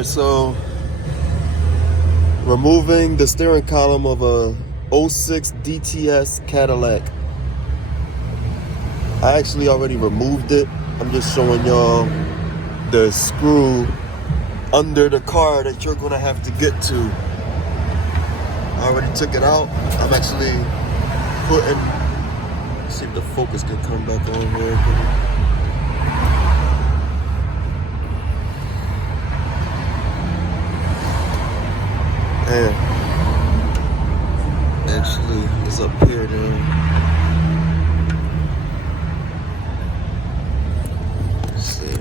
Alright, so removing the steering column of a '06 DTS Cadillac. I actually already removed it. I'm just showing y'all the screw under the car that you're gonna have to get to. I already took it out. I'm actually putting, let's see if the focus can come back on here. And actually it's up here now. Let's see.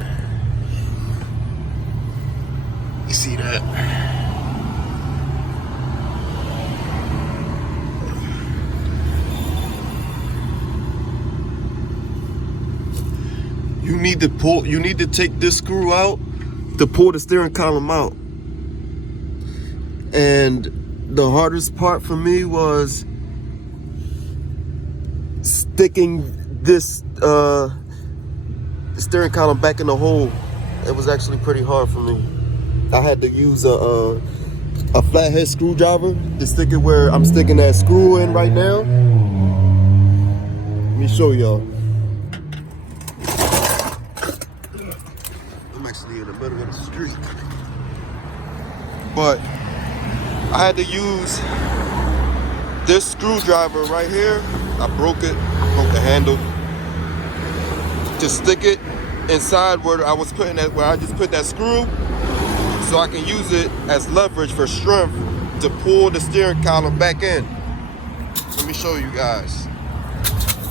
You see that? You need to take this screw out to pull the steering column out. And the hardest part for me was sticking this steering column back in the hole. It was actually pretty hard for me. I had to use a flathead screwdriver to stick it where I'm sticking that screw in right now. Let me show y'all. I'm actually in the middle of the street. But I had to use this screwdriver right here. I broke the handle, to stick it inside where I was putting that, where I just put that screw, so I can use it as leverage for strength to pull the steering column back in. Let me show you guys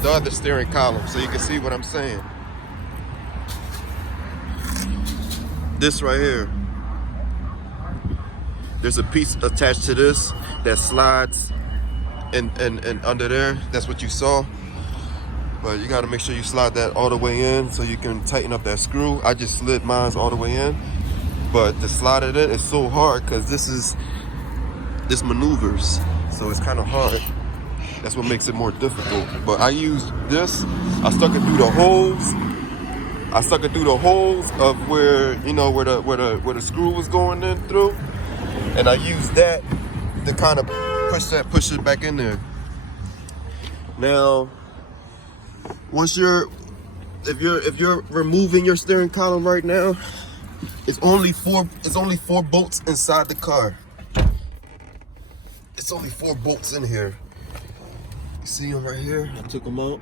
the other steering column so you can see what I'm saying. This right here. There's a piece attached to this that slides and under there. That's what you saw. But you gotta make sure you slide that all the way in so you can tighten up that screw. I just slid mine all the way in. But to slide it in is so hard because this maneuvers. So it's kind of hard. That's what makes it more difficult. But I used this. I stuck it through the holes. I stuck it through the holes of where, you know, where the screw was going in through. And I used that to kind of push it back in there. Now, if you're removing your steering column right now, it's only four bolts inside the car. It's only 4 bolts in here. You see them right here? I took them out.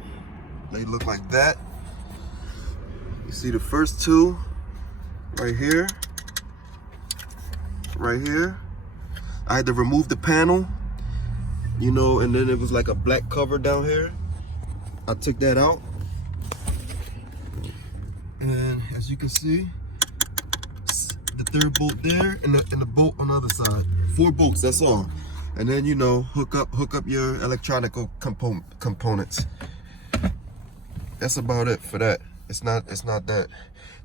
They look like that. You see the first 2 right here. Right here. I had to remove the panel, you know, and then it was like a black cover down here. I took that out. And as you can see, the 3rd bolt there and the bolt on the other side. 4 bolts, that's all. And then, you know, hook up your electronic components. That's about it for that. It's not that.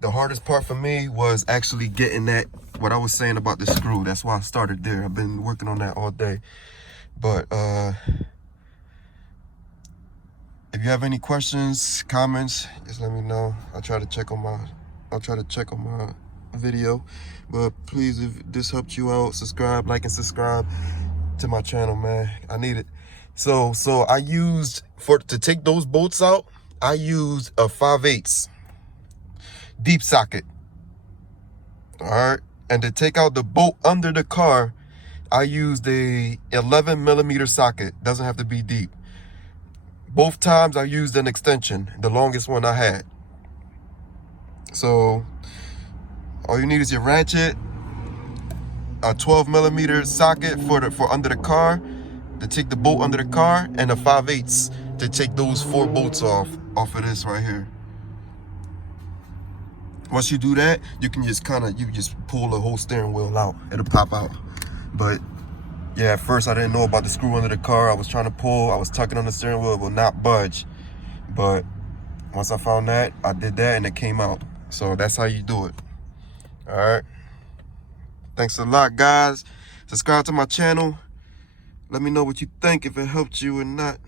The hardest part for me was actually getting that, what I was saying about the screw. That's why I started there. I've been working on that all day. But if you have any questions, comments, just let me know. I'll try to check on my video. But please, if this helped you out, subscribe, like, and subscribe to my channel, man. I need it. So I used, to take those bolts out, I used a 5/8 deep socket. All right. And to take out the bolt under the car, I used a 11mm socket. Doesn't have to be deep. Both times I used an extension, the longest one I had. So all you need is your ratchet, a 12mm socket for under the car, to take the bolt under the car, and a 5/8 to take those 4 bolts off of this right here. Once you do that, you can just you just pull the whole steering wheel out. It'll pop out. But yeah, at first I didn't know about the screw under the car. I was trying to pull, I was tucking on the steering wheel, it will not budge. But once I found that, I did that and it came out. So that's how you do it. All right. Thanks a lot, guys. Subscribe to my channel. Let me know what you think, if it helped you or not.